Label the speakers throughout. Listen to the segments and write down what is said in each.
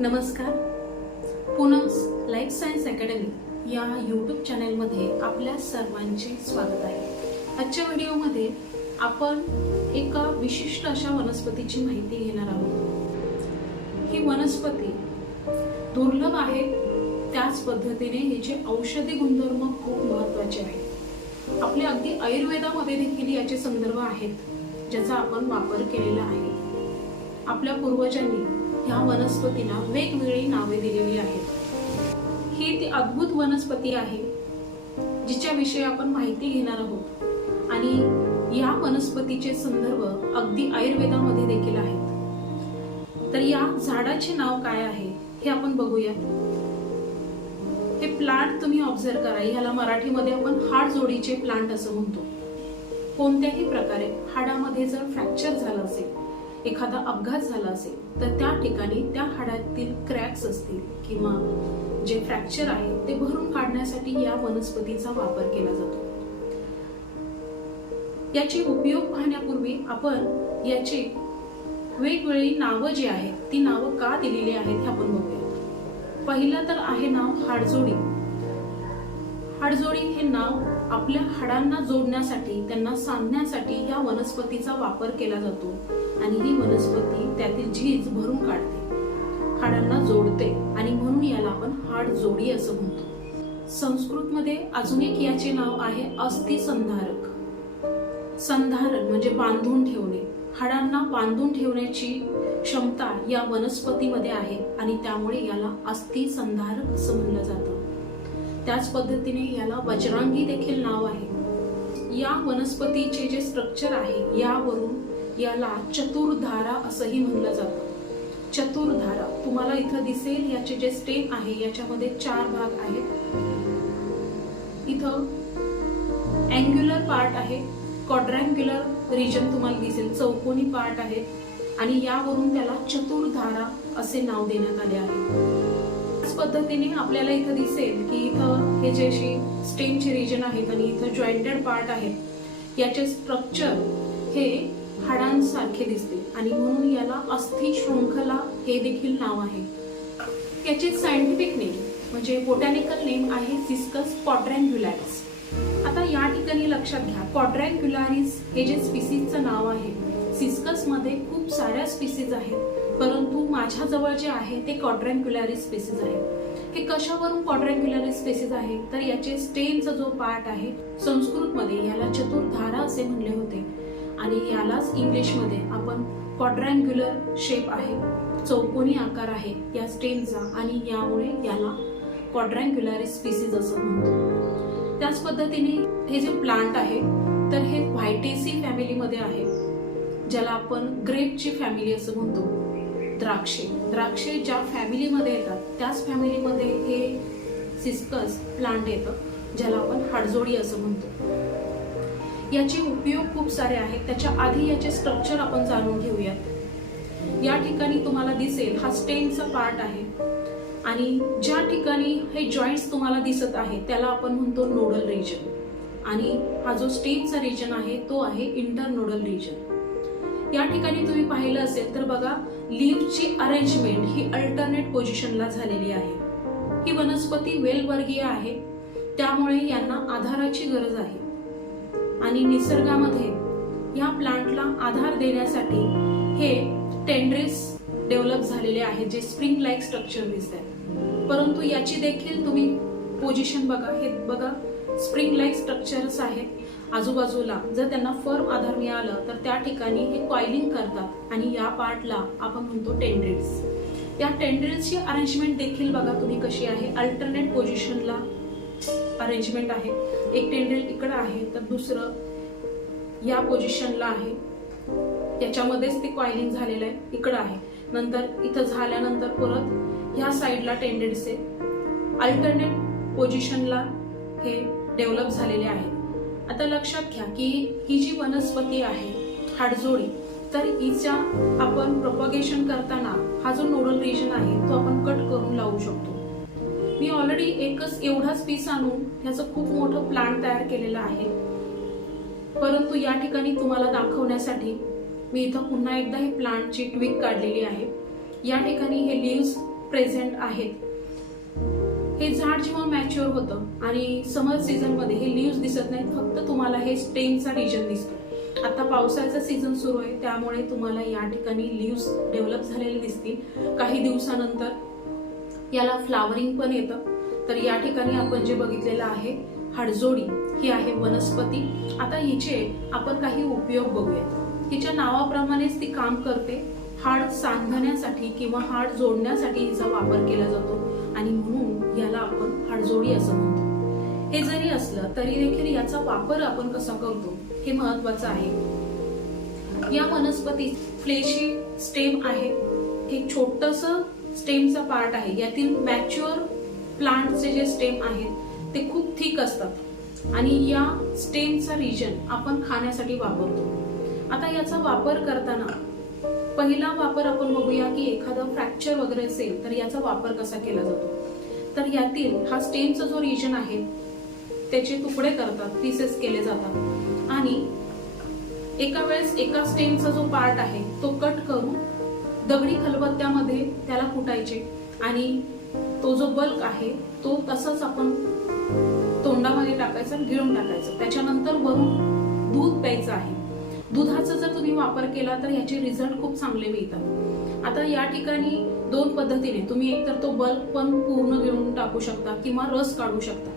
Speaker 1: नमस्कार. Poonam's life science academy या YouTube चॅनलमध्ये आपल्या सर्वांचे स्वागत आहे. आजच्या व्हिडिओमध्ये आपण एका विशिष्ट अशा वनस्पतीची माहिती घेणार आहोत. ही वनस्पती दुर्लभ आहे त्याच पद्धतीने हिचे औषधी गुणधर्म खूप महत्त्वाचे आहेत. आपल्या अगदी आयुर्वेदामध्ये देखील याचे संदर्भ आहेत ज्याचा आपण वापर केलेला आहे. आपल्या पूर्वजांनी ह्या वनस्पतीला वेगवेगळी नावे दिलेली आहेत. ही ती अद्भुत वनस्पती आहे जिच्याविषयी आपण माहिती घेणार आहोत. आणि या वनस्पतीचे संदर्भ अगदी आयुर्वेदामध्ये देखील आहेत. तर या झाडाचे नाव काय आहे हे आपण बघूया हे प्लांट तुम्ही ऑब्झर्व करा. ह्याला मराठीमध्ये आपण हाड जोडीचे प्लांट असं म्हणतो. कोणत्याही प्रकारे हाडामध्ये जर फ्रॅक्चर झालं असेल एखादा अपघात झाला असेल तर त्या ठिकाणी त्या हाडातील क्रॅक्स असतील किंवा जे फ्रॅक्चर आहे ते भरून काढण्यासाठी या वनस्पतीचा वापर केला जातो. याचे उपयोग पाहण्यापूर्वी आपण याची वेगवेगळी नावं जी आहेत ती नावं का दिलेली आहेत हे आपण बघूया. पहिलं तर आहे नाव हाडजोडी. हाडजोडी हे नाव आपल्या हाडांना जोडण्यासाठी त्यांना सांधण्यासाठी या वनस्पतीचा वापर केला जातो. आणि ही वनस्पती त्यातील झीज भरून काढते. हाडांना जोडते आणि म्हणून याला आपण हाड जोडी असं म्हणतो. संस्कृतमध्ये अजून एक याचे नाव आहे अस्थि संधारक संधारण म्हणजे बांधून ठेवणे. हाडांना बांधून ठेवण्याची क्षमता या वनस्पतीमध्ये आहे आणि त्यामुळे याला अस्थि संधारक असं म्हणलं जातं. त्याच पद्धतीने याला वज्रांगी देखील नाव आहे. या वनस्पतीचे जे स्ट्रक्चर आहे यावरून याला चतुर्धारा असंही म्हणलं जातं. चतुर्धारा तुम्हाला इथं दिसेल याचे जे स्टेम आहे याच्यामध्ये चार भाग आहेत. इथं अँग्युलर पार्ट आहे क्वाड्रँग्युलर रिजन तुम्हाला दिसेल चौकोनी पार्ट आहे. आणि यावरून त्याला चतुर्धारा असे नाव देण्यात आले आहे. पद्धतीने आपल्याला इथं दिसेल की इथं हे जे अशी स्टेमचे रिजन आहेत आणि इथं जॉईंटेड पार्ट आहेत याचे स्ट्रक्चर हे हाडांसारखे दिसते. आणि म्हणून याला अस्थि शृंखला हे देखील नाव आहे. याचे सायंटिफिक नेम म्हणजे बोटॅनिकल नेम आहे सिस्कस क्वाड्रँग्युलॅरिस आता या ठिकाणी लक्षात घ्या. क्वाड्रँग्युलॅरिस हे जे स्पिसीजचं नाव आहे सिस्कसमध्ये खूप साऱ्या स्पिसीज आहेत. परंतु माझ्याजवळ जे आहे ते क्वाड्रँग्युलॅरिस स्पेसिस आहे. हे कशावरून क्वाड्रँग्युलॅरिस स्पेसिस आहे? तर याचे स्टेमचा जो पार्ट आहे संस्कृतमध्ये याला चतुर्धारा असे म्हणले होते. आणि यालाच इंग्लिशमध्ये आपण क्वाड्रँग्युलर शेप आहे. चौकोनी आकार आहे या स्टेमचा आणि यामुळे याला क्वाड्रँग्युलॅरिस स्पीसीज असं म्हणतो. त्याच पद्धतीने हे जे प्लांट आहे तर हे व्हायटेसी फॅमिलीमध्ये आहे. ज्याला आपण ग्रेपची फॅमिली असं म्हणतो. द्राक्षे. द्राक्षे ज्या फॅमिलीमध्ये येतात त्याच फॅमिलीमध्ये हे सिस्कस प्लांट येतं ज्याला आपण हाडजोडी असं म्हणतो. याचे उपयोग खूप सारे आहेत. त्याच्या आधी याचे स्ट्रक्चर आपण जाणून घेऊयात. या ठिकाणी तुम्हाला दिसेल हा स्टेनचा पार्ट आहे. आणि ज्या ठिकाणी हे जॉईंट्स तुम्हाला दिसत आहे त्याला आपण म्हणतो नोडल रिजन आणि हा जो स्टेनचा रिजन आहे तो आहे इंटरनोडल रिजन या ठिकाणी तुम्ही पाहिलं असेल तर बघा लीव्हची अरेंजमेंट ही अल्टरनेट पोझिशनला झालेली आहे. ही वनस्पती वेलवर्गीय आहे त्यामुळे यांना आधाराची गरज आहे. आणि निसर्गामध्ये या प्लांटला आधार देण्यासाठी हे टेंड्रेस डेव्हलप झालेले आहेत जे स्प्रिंग लाईक स्ट्रक्चर दिसत आहेत परंतु याची देखील तुम्ही पोझिशन बघा. हे बघा स्प्रिंग लाईक स्ट्रक्चर्स आहेत. आजूबाजूला जर त्यांना फर्म आधार मिळालं तर त्या ठिकाणी हे कॉइलिंग करतात. आणि या पार्टला आपण म्हणतो टेंड्रिल्स या टेंड्रिल्सची अरेंजमेंट देखील बघा तुम्ही कशी आहे. अल्टरनेट पोझिशनला अरेंजमेंट आहे. एक टेंड्रिल इकडं आहे तर दुसरं या पोझिशनला आहे. याच्यामध्येच ते कॉइलिंग झालेलं आहे. इकडं आहे. नंतर इथं झाल्यानंतर परत ह्या साईडला टेंडेड्स आहे. अल्टरनेट पोझिशनला हे डेव्हलप झालेले आहे. आता लक्षात घ्या की ही जी वनस्पती आहे हाडजोडी तर हिच्या आपण प्रोपगेशन करताना हा जो नोडल रिजन आहे तो आपण कट करून लावू शकतो. मी ऑलरेडी एकच एवढाच पीस आणून ह्याचं खूप मोठं प्लांट तयार केलेलं आहे. परंतु या ठिकाणी तुम्हाला दाखवण्यासाठी मी इथं पुन्हा एकदा हे प्लांटची ट्विक काढलेली आहे. या ठिकाणी हे लिव्स प्रेझेंट आहेत. हे झाड जेव्हा मॅच्युअर होतं आणि समर सीझनमध्ये हे लिव्ह दिसत नाहीत फक्त तुम्हाला हे स्टेमचा रिजन दिसतो. आता पावसाळ्याचा सीझन सुरू आहे त्यामुळे तुम्हाला या ठिकाणी लिव्स डेव्हलप झालेले दिसतील. काही दिवसानंतर याला फ्लावरिंग पण येतं. तर या ठिकाणी आपण जे बघितलेलं आहे हाडजोडी ही आहे वनस्पती. आता हिचे आपण काही उपयोग बघूयात. हिच्या नावाप्रमाणेच ती काम करते. हाड सांधण्यासाठी किंवा हाड जोडण्यासाठी हिचा वापर केला जातो. आणि आपण हाडजोडी असं म्हणतो हे जरी असलं तरी देखील याचा वापर आपण कसा करतो हे महत्वाचं आहे. या वनस्पतीत फ्लेशी स्टेम आहे. हे छोटस स्टेमचा पार्ट आहे. यातील मॅच्युअर प्लांटचे जे स्टेम आहेत ते खूप थिक असतात. आणि या स्टेमचा रिजन आपण खाण्यासाठी वापरतो. आता याचा वापर करताना पहिला वापर आपण बघूया की एखादं फ्रॅक्चर वगैरे असेल तर याचा वापर कसा केला जातो? तर यातील हा स्टेमचा जो रिजन आहे त्याचे तुकडे करतात पीसेस केले जातात. आणि एका वेळेस एका स्टेमचा जो पार्ट आहे तो कट करून दगडी खलबत्त्यामध्ये त्याला कुटायचे. आणि तो जो बल्क आहे तो तसाच आपण तोंडामध्ये टाकायचा आणि गिळून टाकायचं. त्याच्यानंतर वरून दूध प्यायचं आहे. दुधाचा जर तुम्ही वापर केला तर याचे रिझल्ट खूप चांगले मिळतात. आता या ठिकाणी दोन पद्धतीने. तुम्ही एकतर तो बल्ब पण पूर्ण घेऊन टाकू शकता किंवा रस काढू शकता.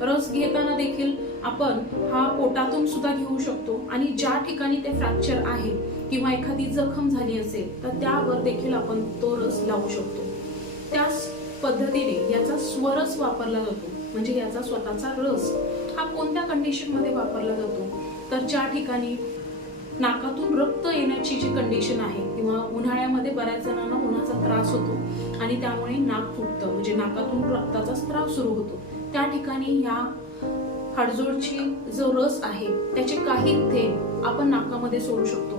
Speaker 1: रस घेताना देखील आपण हा पोटातून सुद्धा घेऊ शकतो आणि ज्या ठिकाणी ते फ्रॅक्चर आहे किंवा एखादी जखम झाली असेल तर त्यावर देखील आपण तो रस लावू शकतो. त्याच पद्धतीने याचा स्वरस वापरला जातो. म्हणजे याचा स्वतःचा रस हा कोणत्या कंडिशनमध्ये वापरला जातो? तर ज्या ठिकाणी नाकातून रक्त येण्याची जी कंडिशन आहे किंवा उन्हाळ्यामध्ये बऱ्याच जणांना उन्हाचा त्रास होतो आणि त्यामुळे नाक फुटतं म्हणजे नाकातून रक्ताचा स्त्राव सुरू होतो. त्या ठिकाणी ह्या हाडजोडची जो रस आहे त्याचे काही थेंब आपण नाकामध्ये सोडू शकतो.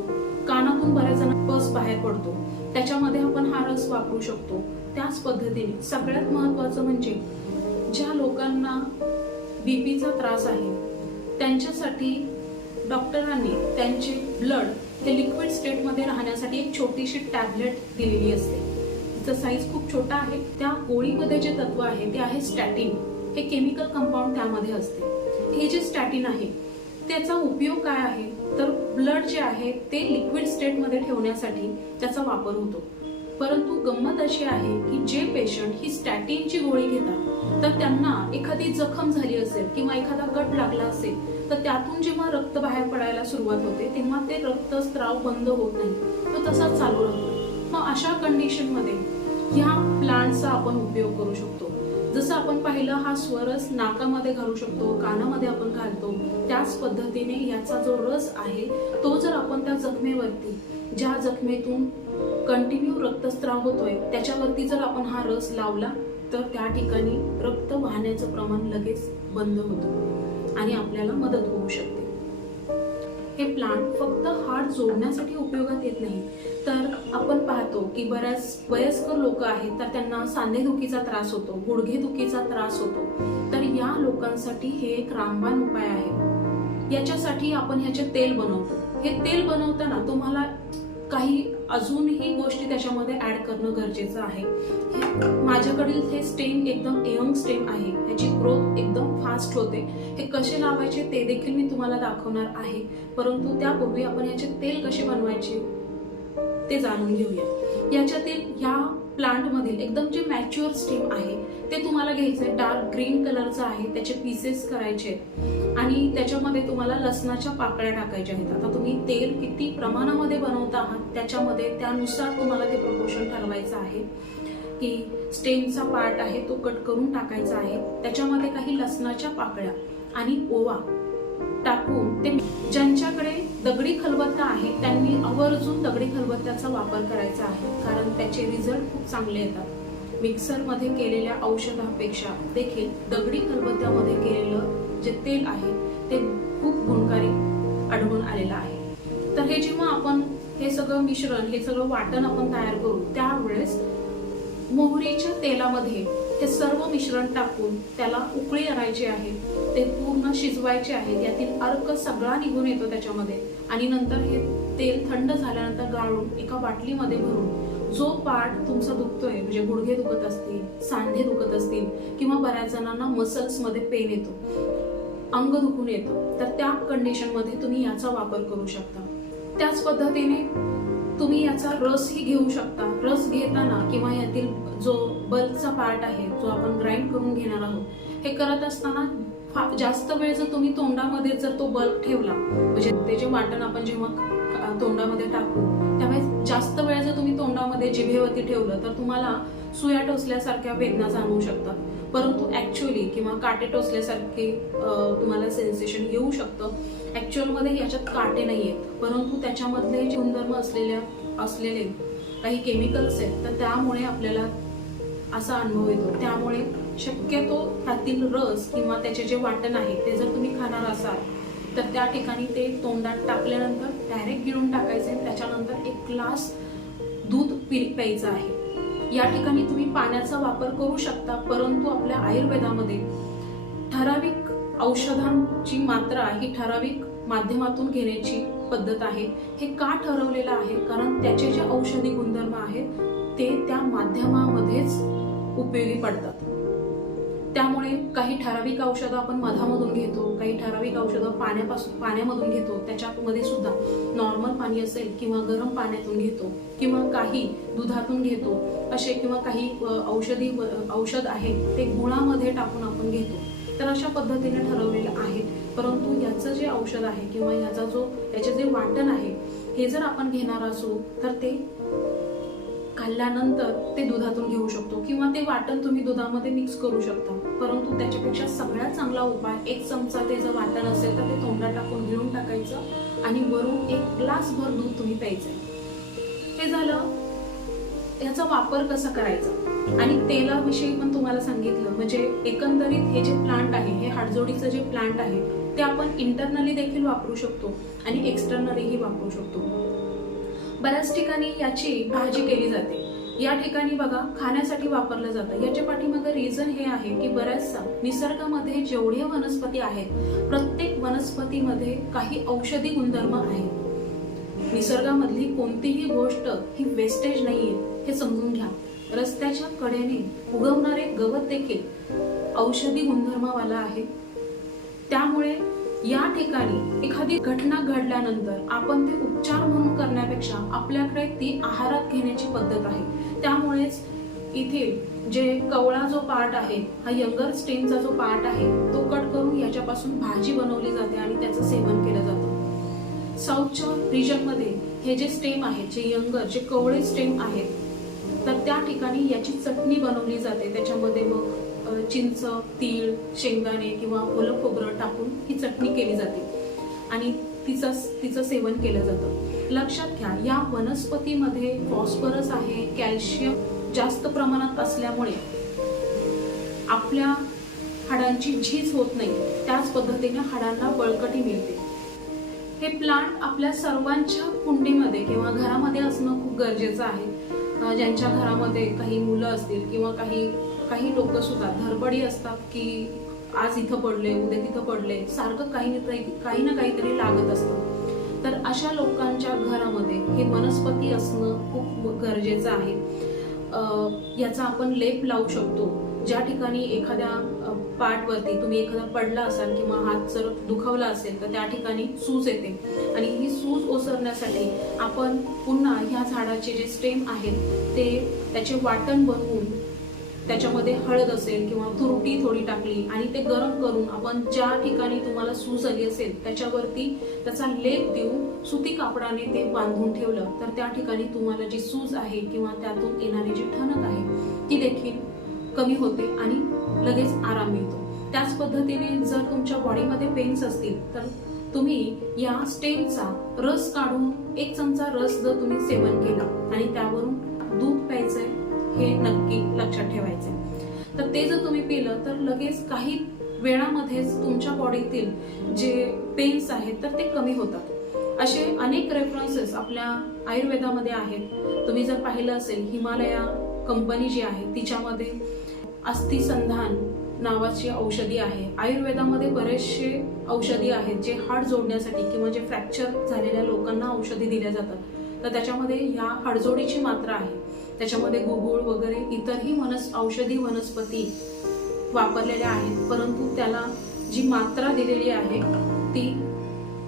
Speaker 1: कानातून बऱ्याच जण पस बाहेर पडतो. त्याच्यामध्ये आपण हा रस वापरू शकतो. त्याच पद्धतीने सगळ्यात महत्वाचं म्हणजे ज्या लोकांना बीपीचा त्रास आहे त्यांच्यासाठी डॉक्टरांनी त्यांचे ब्लड ते लिक्विड स्टेटमध्ये राहण्यासाठी एक छोटीशी टॅबलेट दिलेली असते. तिचा साईज खूप छोटा आहे. त्या गोळीमध्ये जे तत्व आहे ते आहे स्टॅटिन हे केमिकल कंपाऊंड त्यामध्ये असते. हे जे स्टॅटिन आहे त्याचा उपयोग काय आहे? तर ब्लड जे आहे ते लिक्विड स्टेटमध्ये ठेवण्यासाठी त्याचा वापर होतो. परंतु गंमत अशी आहे की जे पेशंट ही स्टॅटिनची गोळी घेतात तर त्यांना एखादी जखम झाली असेल किंवा एखादा कट लागला असेल तर त्यातून जेव्हा रक्त बाहेर पडायला सुरुवात होते तेव्हा ते रक्तस्त्राव बंद होत नाही. तो तसाच चालू राहतो. मग अशा कंडिशनमध्ये ह्या प्लांटचा आपण उपयोग करू शकतो. जसं आपण पाहिलं हा स्वरस नाकामध्ये घालू शकतो कानामध्ये आपण घालतो त्याच पद्धतीने याचा जो रस आहे तो जर आपण त्या जखमेवरती ज्या जखमेतून कंटिन्यू रक्तस्त्राव होतोय त्याच्यावरती जर आपण हा रस लावला तर त्या ठिकाणी रक्त वाहण्याचं प्रमाण लगेच बंद होतं आणि आपल्याला मदत होऊ शकते. हे प्लांट फक्त हाड जोडण्यासाठी उपयोगात येत नाही. तर आपण पाहतो की बऱ्याच वयस्कर लोक आहेत तर त्यांना सांधेदुखीचा त्रास होतो गुडघेदुखीचा त्रास होतो. तर या लोकांसाठी हे एक रामबाण उपाय आहे. याच्यासाठी आपण ह्याचे तेल बनवतो. हे तेल बनवताना तुम्हाला काही अजूनही गोष्टी त्याच्यामध्ये ऍड करणं गरजेचं आहे. माझ्याकडील हे स्टेम एकदम यंग स्टेम आहे. ह्याची ग्रोथ एकदम फास्ट होते. हे कसे लावायचे ते देखील मी तुम्हाला दाखवणार आहे. परंतु त्यापूर्वी आपण याचे तेल कसे बनवायचे ते जाणून घेऊया. याच्यातील ह्या प्लांटमधील एकदम जे मॅच्युअर स्टेम आहे ते तुम्हाला घ्यायचं आहे डार्क ग्रीन कलरचं आहे त्याचे पीसेस करायचे आणि त्याच्यामध्ये तुम्हाला लसणाच्या पाकळ्या टाकायच्या आहेत. आता तुम्ही तेल किती प्रमाणामध्ये बनवता आहात त्याच्यामध्ये त्यानुसार तुम्हाला ते प्रपोर्शन ठरवायचं आहे. की स्टेमचा पार्ट आहे तो कट करून टाकायचा आहे. त्याच्यामध्ये काही लसणाच्या पाकळ्या आणि ओवा टाकून ते ज्यांच्याकडे दगडी खलबत्ता आहे त्यांनी आवर्जून दगडी खलबत्त्याचा वापर करायचा आहे कारण त्याचे रिझल्ट खूप चांगले येतात. मिक्सरमध्ये केलेल्या औषधापेक्षा देखील दगडी खलबत्त्यामध्ये केलेलं जे तेल आहे ते खूप गुणकारी आढळून आलेलं आहे. तर हे जेव्हा आपण हे सगळं मिश्रण हे सगळं वाटण आपण तयार करू त्यावेळेस मोहरीच्या तेलामध्ये हे सर्व मिश्रण टाकून त्याला उकळी आणायची आहे. ते पूर्ण शिजवायचे आहे. यातील अर्क सगळा निघून येतो त्याच्यामध्ये. आणि नंतर हे तेल थंड झाल्यानंतर गाळून एका बाटलीमध्ये भरून जो पार्ट तुमचा दुखतोय म्हणजे गुडघे दुखत असतील सांधे दुखत असतील किंवा बऱ्याच जणांना मसल्समध्ये पेन येतो अंग दुखून येतं तर त्या कंडिशनमध्ये तुम्ही याचा वापर करू शकता. त्याच पद्धतीने तुम्ही याचा रसही घेऊ शकता. रस घेताना किंवा यातील जो बल्कचा पार्ट आहे जो आपण ग्राइंड करून घेणार आहोत. हे करत असताना फार जास्त वेळ जर तुम्ही तोंडामध्ये जर तो बल्ब ठेवला म्हणजे ते जे वाटण आपण जेव्हा तोंडामध्ये टाकू त्यामुळे जास्त वेळ जर तुम्ही तोंडामध्ये जिभेवरती ठेवलं तर तुम्हाला सुया टोचल्यासारख्या वेदना जाणवू शकतात. परंतु ऍक्च्युअली किंवा काटे टोचल्यासारखे तुम्हाला सेन्सेशन येऊ शकतं. ऍक्च्युअलमध्ये याच्यात काटे नाही आहेत. परंतु त्याच्यामधले गुणधर्म असलेल्या असलेले काही केमिकल्स आहेत तर त्यामुळे आपल्याला असा अनुभव येतो. त्यामुळे शक्यतो त्यातील रस किंवा त्याचे जे वाटण आहे ते जर तुम्ही खाणार असाल तर त्या ठिकाणी ते तोंडात टाकल्यानंतर डायरेक्ट गिळून टाकायचे. त्याच्यानंतर एक ग्लास दूध पि प्यायचं आहे. या ठिकाणी तुम्ही पाण्याचा वापर करू शकता परंतु आपल्या आयुर्वेदामध्ये ठराविक औषधांची मात्रा ही ठराविक माध्यमातून घेण्याची पद्धत आहे. हे का ठरवलेलं आहे? कारण त्याचे जे औषधी गुणधर्म आहेत ते त्या माध्यमामध्येच उपयोगी पडतात. त्यामुळे काही ठराविक औषधं आपण मधामधून घेतो काही ठराविक औषधं पाण्यापासून पाण्यामधून घेतो त्याच्यामध्ये सुद्धा नॉर्मल पाणी असेल किंवा गरम पाण्यातून घेतो किंवा काही दुधातून घेतो असे किंवा काही औषधी औषध आहे ते गुळामध्ये टाकून आपण घेतो. तर अशा पद्धतीने ठरवलेलं आहे. परंतु याचं जे औषध आहे किंवा याचा जो याचे जे वाटण आहे हे जर आपण घेणार असू तर ते खाल्ल्यानंतर ते दुधातून घेऊ शकतो किंवा ते वाटण तुम्ही दुधामध्ये मिक्स करू शकता. परंतु त्याच्यापेक्षा सगळ्यात चांगला उपाय एक चमचा ते जर वाटण असेल तर ते तोंडात टाकून गिळून टाकायचं आणि वरून एक ग्लासभर दूध तुम्ही प्यायचं हे झालं. याचा वापर कसा करायचा? आणि तेलाविषयी पण तुम्हाला सांगितलं. म्हणजे एकंदरीत हे जे प्लांट आहे हे हाडजोडीचं जे प्लांट आहे ते आपण इंटरनली देखील वापरू शकतो आणि एक्सटर्नलीही वापरू शकतो. बऱ्याच ठिकाणी याची भाजी केली जाते. या ठिकाणी बघा खाण्यासाठी वापरलं जातं. याच्या पाठीमागं रिझन हे आहे की बऱ्याचसा निसर्गामध्ये जेवढे वनस्पती आहेत प्रत्येक वनस्पतीमध्ये काही औषधी गुणधर्म आहेत. निसर्गामधली कोणतीही गोष्ट ही वेस्टेज नाहीये हे समजून घ्या. रस्त्याच्या कडेने उगवणारे गवत देखील औषधी गुणधर्मावाला आहे. त्यामुळे या ठिकाणी एखादी घटना घडल्यानंतर आपण ते उपचार म्हणून करण्यापेक्षा आपल्याकडे ती आहारात घेण्याची पद्धत आहे. त्यामुळेच इथे जे कवळा जो पार्ट आहे हा यंगर स्टेमचा जो पार्ट आहे तो कट करून याच्यापासून भाजी बनवली जाते आणि त्याचं सेवन केलं जातं. साऊथच्या रिजनमध्ये हे जे स्टेम आहे जे यंगर जे कवळे स्टेम आहेत तर त्या ठिकाणी याची चटणी बनवली जाते. त्याच्यामध्ये मग चिंच तीळ शेंगदाणे किंवा ओलं खोबरं टाकून ही चटणी केली जाते. आणि तिचं तिचं सेवन केलं जातं. लक्षात घ्या या वनस्पतीमध्ये फॉस्फरस आहे कॅल्शियम जास्त प्रमाणात असल्यामुळे आपल्या हाडांची झीज होत नाही. त्याच पद्धतीने हाडांना बळकटी मिळते. हे प्लांट आपल्या सर्वांच्या कुंडीमध्ये किंवा घरामध्ये असणं खूप गरजेचं आहे. ज्यांच्या घरामध्ये काही मुलं असतील किंवा काही काही लोक सुद्धा धरपडी असतात की आज इथं पडले उद्या तिथं पडले सारखं काही काही ना काहीतरी लागत असतं. तर अशा लोकांच्या घरामध्ये हे वनस्पती असणं खूप गरजेचं आहे. याचा आपण लेप लावू शकतो. ज्या ठिकाणी एखाद्या पाठवरती तुम्ही एखादा पडला असाल किंवा हात जर दुखावला असेल तर त्या ठिकाणी सूज येते. आणि ही सूज ओसरण्यासाठी आपण पुन्हा ह्या झाडाचे जे स्टेम आहेत ते त्याचे वाटण बनवून त्याच्यामध्ये हळद असेल किंवा तुरटी थोडी टाकली आणि ते गरम करून आपण ज्या ठिकाणी तुम्हाला सूज आली असेल त्याच्यावरती त्याचा लेप देऊन सुती कापडाने ते बांधून ठेवलं तर त्या ठिकाणी तुम्हाला जी सूज आहे किंवा त्यातून येणारी जी ठणक आहे ती देखील कमी होते आणि लगेच आराम मिळतो. त्याच पद्धतीने जर तुमच्या बॉडीमध्ये पेन्स असतील तर तुम्ही या स्टेमचा रस काढून एक चमचा रस जर तुम्ही सेवन केला आणि त्यावरून दूध प्यायचंय हे नक्की लक्षात ठेवायचे तर ते जर तुम्ही पिलं तर लगेच काही वेळामध्येच तुमच्या बॉडीतील जे पेन्स आहेत तर ते कमी होतात. असे अनेक रेफरन्सेस आपल्या आयुर्वेदामध्ये आहेत. तुम्ही जर पाहिलं असेल हिमालया कंपनी जी आहे तिच्यामध्ये अस्थिसंधान नावाची औषधी आहे. आयुर्वेदामध्ये बरेचसे औषधी आहेत जे हाड जोडण्यासाठी किंवा जे फ्रॅक्चर झालेल्या लोकांना औषधी दिल्या जातात. तर त्याच्यामध्ये ह्या हाडजोडीची मात्रा आहे. त्याच्यामध्ये गुगुळ वगैरे इतरही वनस औषधी वनस्पती वापरलेल्या आहेत. परंतु त्याला जी मात्रा दिलेली आहे ती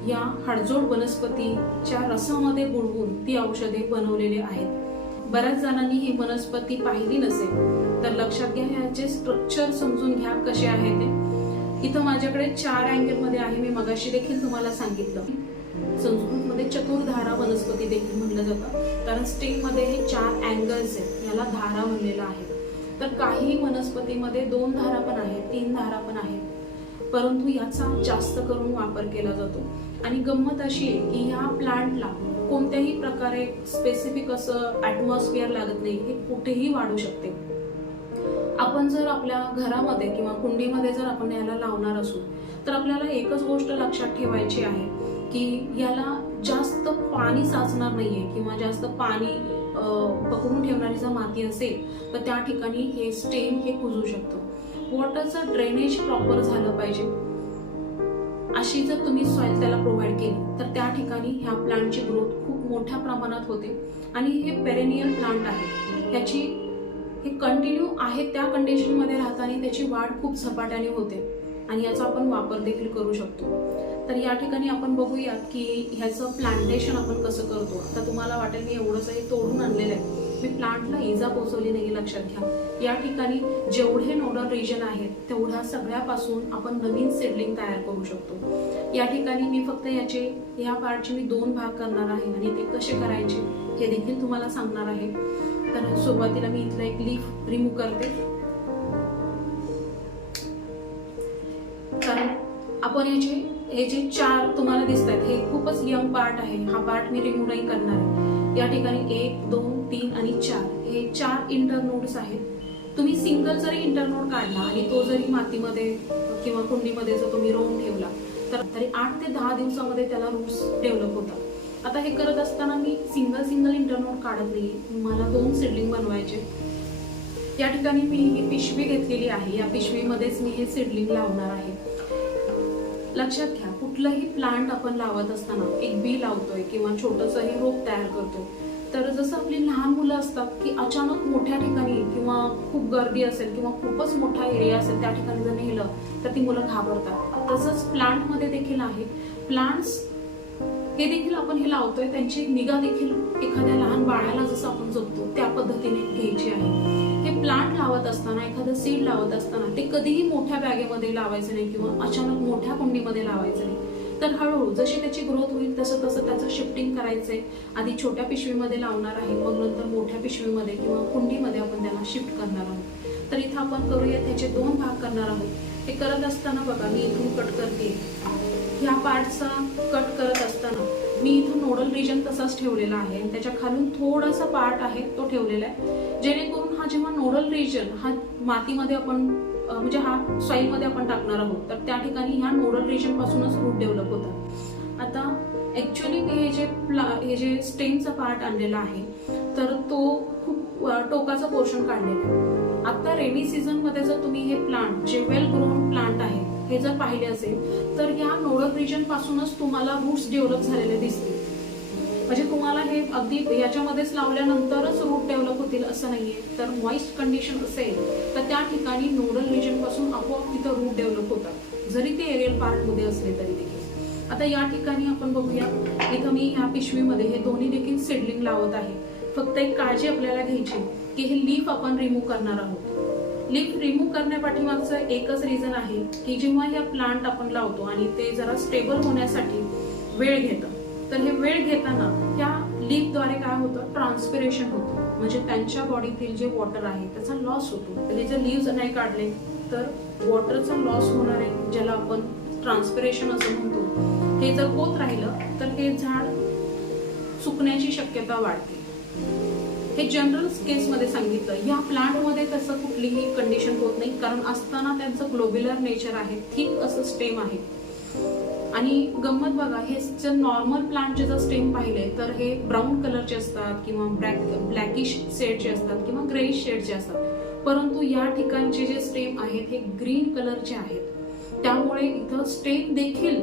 Speaker 1: या हाडजोड वनस्पतीच्या रसामध्ये बुडवून ती औषधे बनवलेली आहेत. बऱ्याच जणांनी ही वनस्पती पाहिली नसेल तर लक्षात घ्या ह्याचे स्ट्रक्चर समजून घ्या कसे आहे ते. इथं माझ्याकडे चार अँगलमध्ये आहे. मी मगाशी देखील तुम्हाला सांगितलं. संस्कृतमध्ये चतुर्धारा वनस्पती देखील म्हणलं जातं कारण स्टेममध्ये हे चार अँगल्स आहेत याला धारा म्हणलेला आहे. तर काही वनस्पतीमध्ये दोन धारा पण आहेत तीन धारा पण आहेत. परंतु याचा जास्त करून वापर केला जातो. आणि गंमत अशी आहे की ह्या प्लांटला कोणत्याही प्रकारे स्पेसिफिक असं ॲटमॉस्फिअर लागत नाही हे कुठेही वाढू शकते. आपण जर आपल्या घरामध्ये किंवा कुंडीमध्ये जर आपण याला लावणार असू तर आपल्याला एकच गोष्ट लक्षात ठेवायची आहे की याला जास्त पाणी साचणार नाहीये किंवा जास्त पाणी पकडून ठेवणारी जर माती असेल तर त्या ठिकाणी हे स्टेम हे कुजू शकतं. वॉटरचं ड्रेनेज प्रॉपर झालं पाहिजे. अशी जर तुम्ही सॉइल त्याला प्रोव्हाइड केली तर त्या ठिकाणी ह्या प्लांटची ग्रोथ खूप मोठ्या प्रमाणात होते. आणि हे पेरेनियल प्लांट आहे. ह्याची हे कंटिन्यू आहे त्या कंडिशनमध्ये राहताना त्याची वाढ खूप झपाट्याने होते. आणि याचा आपण वापर देखील करू शकतो. तर या ठिकाणी आपण बघूयात की ह्याचं प्लांटेशन आपण कसं करतो. आता तुम्हाला वाटेल मी एवढंसं हे तोडून आणलेलं आहे. मी प्लांटला इजा पोचवली नाही लक्षात घ्या. या ठिकाणी जेवढे नोडल रिजन आहेत तेवढ्या सगळ्यापासून आपण नवीन सेडलिंग तयार करू शकतो. या ठिकाणी मी फक्त याचे ह्या पार्टचे मी दोन भाग करणार आहे आणि ते कसे करायचे हे देखील तुम्हाला सांगणार आहे. तर सुरुवातीला मी इथला एक लीफ रिमूव्ह करते. कारण आपण याचे हे जे चार तुम्हाला दिसत आहेत हे खूपच यंग पार्ट आहे. हा पार्ट मी रिमूव्ह नाही करणार आहे. या ठिकाणी एक दोन तीन आणि चार. हे चार इंटरनोड्स आहेत. तुम्ही सिंगल जरी इंटरनोड काढला आणि तो जरी मातीमध्ये किंवा कुंडीमध्ये जर तुम्ही रोवून ठेवला तर तरी आठ ते दहा दिवसामध्ये त्याला रूट्स डेव्हलप होतात. आता हे करत असताना मी सिंगल सिंगल इंटरनोड काढत नाही मला दोन सिडलिंग बनवायचे या ठिकाणी मी ही पिशवी घेतलेली आहे. या पिशवीमध्येच मी हे सिडलिंग लावणार आहे. लक्षात घ्या. कुठलंही प्लांट आपण लावत असताना एक बी लावतोय किंवा छोटंसंही रोप तयार करतो तर जसं आपली लहान मुलं असतात की अचानक मोठ्या ठिकाणी किंवा खूप गर्दी असेल किंवा खूपच मोठा एरिया असेल त्या ठिकाणी जर नेलं तर ती मुलं घाबरतात. तसंच प्लांटमध्ये देखील आहे. प्लांट्स हे देखील आपण हे लावतोय त्यांची निगा देखील एखाद्या लहान बाळाला जसं आपण जपतो त्या पद्धतीने घ्यायची आहे. हे प्लांट लावत असताना एखादं सीड लावत असताना ते कधीही मोठ्या बॅगेमध्ये लावायचं नाही किंवा अचानक मोठ्या कुंडीमध्ये लावायचं नाही. तर हळूहळू जशी त्याची ग्रोथ होईल तसं तसं त्याचं शिफ्टिंग करायचंय. आधी छोट्या पिशवीमध्ये लावणार आहे मग नंतर मोठ्या पिशवीमध्ये किंवा कुंडीमध्ये आपण त्याला शिफ्ट करणार आहोत. तर इथं आपण करूया त्याचे दोन भाग करणार आहोत. हे करत असताना बघा मी इथून कट करते. ह्या पार्टचा कट करत असताना मी इथं नोडल रिजन तसाच ठेवलेला आहे. आणि त्याच्या खालून थोडासा पार्ट आहे तो ठेवलेला आहे. जेणेकरून जेव्हा नोडल रिजन हा मातीमध्ये आपण म्हणजे हा सॉईलमध्ये आपण टाकणार आहोत तर त्या ठिकाणी ह्या नोडल रिजन पासूनच रूट डेव्हलप होतात. आता ॲक्च्युली हे जे प्ला हे जे स्टेमचा पार्ट आणलेला आहे तर तो खूप टोकाचं पोर्शन काढलेला आहे. आता रेनी सीझनमध्ये जर तुम्ही हे प्लांट जे वेल ग्रोन प्लांट आहे हे जर पाहिले असेल तर या नोडल रिजन पासूनच तुम्हाला रूट्स डेव्हलप झालेले दिसतील. म्हणजे तुम्हाला हे अगदी याच्यामध्येच लावल्यानंतरच रूट डेव्हलप होतील असं नाहीये. तर मॉइस्ट कंडिशन असेल तर त्या ठिकाणी नोडल रिजनपासून आपोआप तिथं रूट डेव्हलप होतात. जरी ते एरियल पार्टमध्ये असले तरी देखील. आता या ठिकाणी आपण बघूया इथं मी ह्या पिशवीमध्ये हे दोन्ही देखील सिडलिंग लावत आहे. फक्त एक काळजी आपल्याला घ्यायची की हे लीफ आपण रिमूव्ह करणार आहोत. लीफ रिमूव्ह करण्यापाठीमागचं एकच रिझन आहे की जेव्हा ह्या प्लांट आपण लावतो आणि ते जरा स्टेबल होण्यासाठी वेळ घेतं तर हे वेळ घेताना त्या लीफद्वारे काय होतं? ट्रान्सपिरेशन होतं. म्हणजे त्यांच्या बॉडीतील जे वॉटर आहे त्याचा लॉस होतो. त्याचे जर लीव्ज नाही काढले तर वॉटरचा लॉस होणार आहे ज्याला आपण ट्रान्सपिरेशन असं म्हणतो. हे जर होत राहिलं तर हे झाड सुकण्याची शक्यता वाढते. हे जनरल केसमध्ये सांगितलं. या प्लांटमध्ये तसं कुठलीही कंडिशन होत नाही कारण असताना त्यांचं ग्लोब्युलर नेचर आहे. थिक असं स्टेम आहे. आणि गंमत बघा हे जर नॉर्मल प्लांटचे जर स्टेम पाहिले तर हे ब्राऊन कलरचे असतात किंवा ब्लॅक ब्लॅकिश शेडचे असतात किंवा ग्रेइश शेडचे असतात. परंतु या ठिकाणचे जे स्टेम आहेत हे ग्रीन कलरचे आहेत. त्यामुळे इथं स्टेम देखील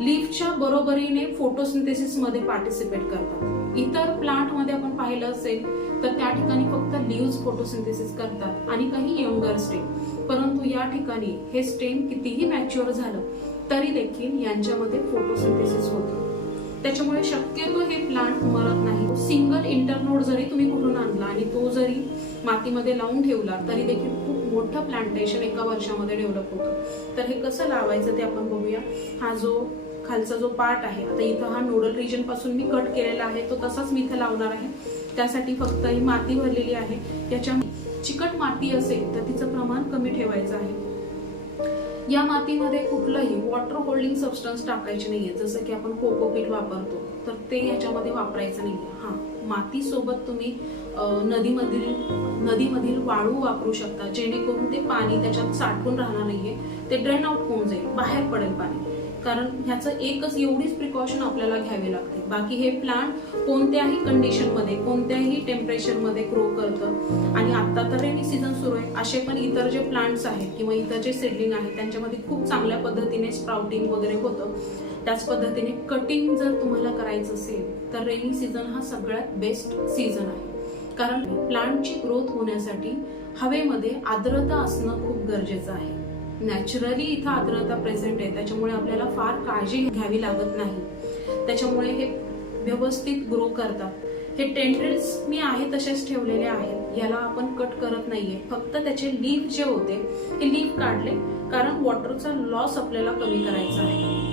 Speaker 1: लीफच्या बरोबरीने फोटोसिंथेसिसमध्ये पार्टिसिपेट करतात. इतर प्लांटमध्ये आपण पाहिलं असेल तर त्या ठिकाणी फक्त लिव्ह फोटोसिंथेसिस करतात आणि काही यंगर स्टेम परंतु या ठिकाणी हे स्टेम कितीही मॅच्युअर झालं तरी देखील यांच्यामध्ये फोटोसिंथेसिस होतं. त्याच्यामुळे शक्यतो हे प्लांट मरत नाही. सिंगल इंटरनोड जरी तुम्ही कुठून आणला आणि तो जरी मातीमध्ये लावून ठेवला तरी देखील खूप मोठं प्लांटेशन एका वर्षामध्ये डेव्हलप होतं. तर हे कसं लावायचं ते आपण बघूया. हा जो खालचा जो पार्ट आहे आता इथं हा नोडल रिजनपासून मी कट केलेला आहे तो तसाच मी इथं लावणार आहे. त्यासाठी फक्त ही माती भरलेली आहे. याच्या चिकट माती असेल तर तिचं प्रमाण कमी ठेवायचं आहे. या मातीमध्ये कुठलंही वॉटर होल्डिंग सबस्टन्स टाकायचे नाहीये. जसं की आपण कोकोपीट वापरतो तर ते याच्यामध्ये वापरायचं नाहीये. हा माती सोबत तुम्ही नदीमधील नदीमधील वाळू वापरू शकता. जेणेकरून ते पाणी त्याच्यात साठवून राहणार नाहीये. ते ड्रेन आउट होऊन जाईल. बाहेर पडेल पाणी. कारण ह्याचं एकच एवढीच प्रिकॉशन आपल्याला घ्यावी लागते. बाकी हे प्लांट कोणत्याही कंडिशनमध्ये कोणत्याही टेम्परेचरमध्ये ग्रो करतं. आणि आत्ता तर रेनी सीझन सुरू आहे. असे पण इतर जे प्लांट्स आहेत किंवा इतर जे सिडलिंग आहेत त्यांच्यामध्ये खूप चांगल्या पद्धतीने स्प्राउटिंग वगैरे होतं. त्याच पद्धतीने कटिंग जर तुम्हाला करायचं असेल तर रेनी सीझन हा सगळ्यात बेस्ट सीझन आहे. कारण प्लांटची ग्रोथ होण्यासाठी हवेमध्ये आर्द्रता असणं खूप गरजेचं आहे. नॅचरली इथं आर्द्रता प्रेझेंट आहे. त्याच्यामुळे आपल्याला फार काळजी घ्यावी लागत नाही. त्याच्यामुळे हे व्यवस्थित ग्रो करतात. हे टेंड्रिल्स मी आहे तसेच ठेवलेले आहेत. याला आपण कट करत नाहीये. फक्त त्याचे लीफ जे होते हे लीफ काढले. कारण वॉटरचा लॉस आपल्याला कमी करायचा आहे.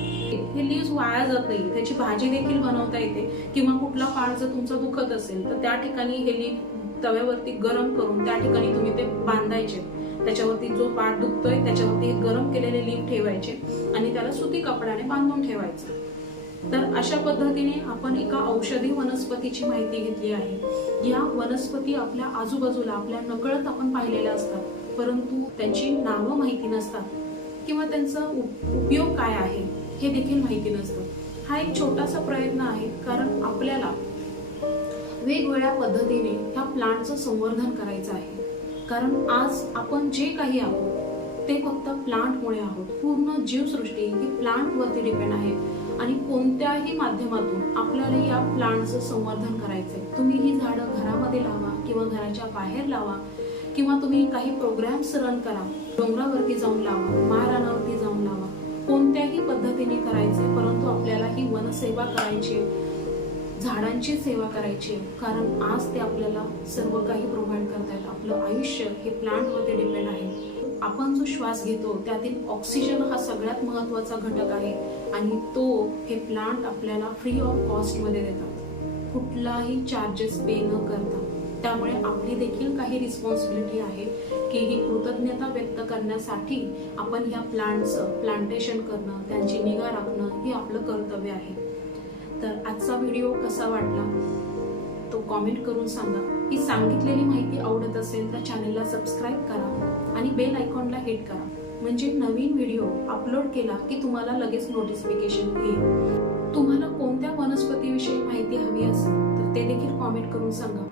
Speaker 1: हे लीव्स वाया जात नाही त्याची भाजी देखील बनवता येते. किंवा कुठला पाळ जर तुमचा दुखत असेल तर त्या ठिकाणी हे लीफ तव्यावरती गरम करून त्या ठिकाणी तुम्ही ते बांधायचे. त्याच्यावरती जो पाठ दुखतोय त्याच्यावरती गरम केलेले लीप ठेवायचे आणि त्याला सुती कपड्याने बांधून ठेवायचं. तर अशा पद्धतीने आपण एका औषधी वनस्पतीची माहिती घेतली आहे. या वनस्पती आपल्या आजूबाजूला आपल्या नकळत आपण पाहिलेल्या असतात परंतु त्यांची नावं माहिती नसतात किंवा त्यांचा उप- उपयोग काय आहे हे देखील माहिती नसतं. हा एक छोटासा प्रयत्न आहे कारण आपल्याला वेगवेगळ्या पद्धतीने ह्या प्लांटचं संवर्धन करायचं आहे. कारण आज आपण जे काही आहोत ते फक्त प्लांटमुळे आहोत. पूर्ण जीवसृष्टी ही प्लांटवरती डिपेंड आहे. आणि कोणत्याही माध्यमातून आपल्याला या प्लांटचं संवर्धन करायचंय. तुम्ही ही झाडं घरामध्ये लावा किंवा घराच्या बाहेर लावा किंवा तुम्ही काही प्रोग्राम्स रन करा. डोंगरावरती जाऊन लावा महाराणावरती जाऊन लावा. कोणत्याही पद्धतीने करायचे परंतु आपल्याला ही वनसेवा करायची झाडांची सेवा करायची. कारण आज ते आपल्याला सर्व काही प्रोव्हाइड करतायत आपलं आयुष्य हे प्लांटवरती डिपेंड आहे. आपण जो श्वास घेतो त्यातील ऑक्सिजन हा सगळ्यात महत्त्वाचा घटक आहे. आणि तो हे प्लांट आपल्याला फ्री ऑफ कॉस्टमध्ये देतात. कुठलाही चार्जेस पे न करता. त्यामुळे आपली देखील काही रिस्पॉन्सिबिलिटी आहे की ही कृतज्ञता व्यक्त करण्यासाठी आपण ह्या प्लांटचं प्लांटेशन करणं त्यांची निगा राखणं हे आपलं कर्तव्य आहे. तर आजचा व्हिडिओ कसा वाटला? तो कॉमेंट करून सांगा. ही सांगितलेली माहिती आवडत असेल तर चॅनलला सबस्क्राईब करा आणि बेल आयकॉनला हिट करा. म्हणजे नवीन व्हिडिओ अपलोड केला की तुम्हाला लगेच नोटिफिकेशन येईल. तुम्हाला कोणत्या वनस्पतीविषयी माहिती हवी असेल तर ते देखील कॉमेंट करून सांगा.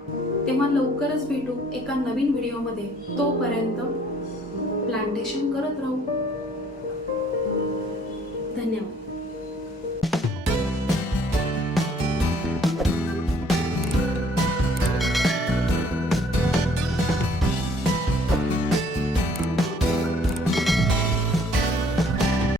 Speaker 1: तेव्हा लवकरच भेटू एका नवीन व्हिडिओमध्ये तोपर्यंत प्लांटेशन करत राहू. धन्यवाद.